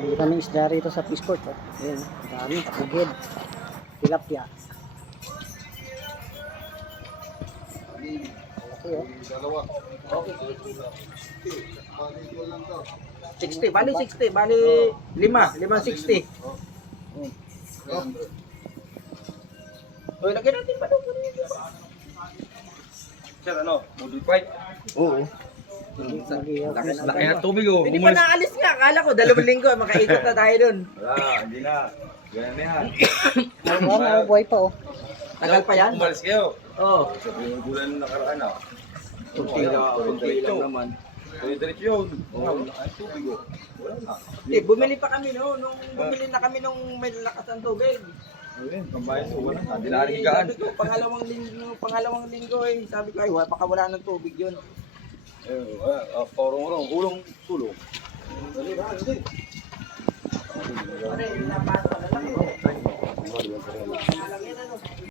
Hindi kami isda rito sa fish court. Oh. Ayan, dami, kapugid. Tilapia. Malaki oh. 60, bali 60, bali 5, 60. Oy, lagyan natin pa doon. Sir, ano? Modified? Oo. Laki na tubig oh. Hindi pa naalis nga, akala ko 2 linggo, makaikot na tayo doon. Wala, hindi na. Ganyan na yan. Ano, buhay pa oh. Tagal pa yan? Umalis kayo. Oo. Sa bulan na nakaraan ah. Kunti lang naman. Diretso yun. Oo, laki ng tubig oh. Wala na. Bumili pa kami no, nung bumili na kami nung may lakas ng tubig. Ayun, pambayan mo. Wala na. Hindi na higaan. Sabi ko, pangalawang linggo eh. Sabi ko, ay, baka wala ng tubig yun. Ulong, tulong. Pare, napasok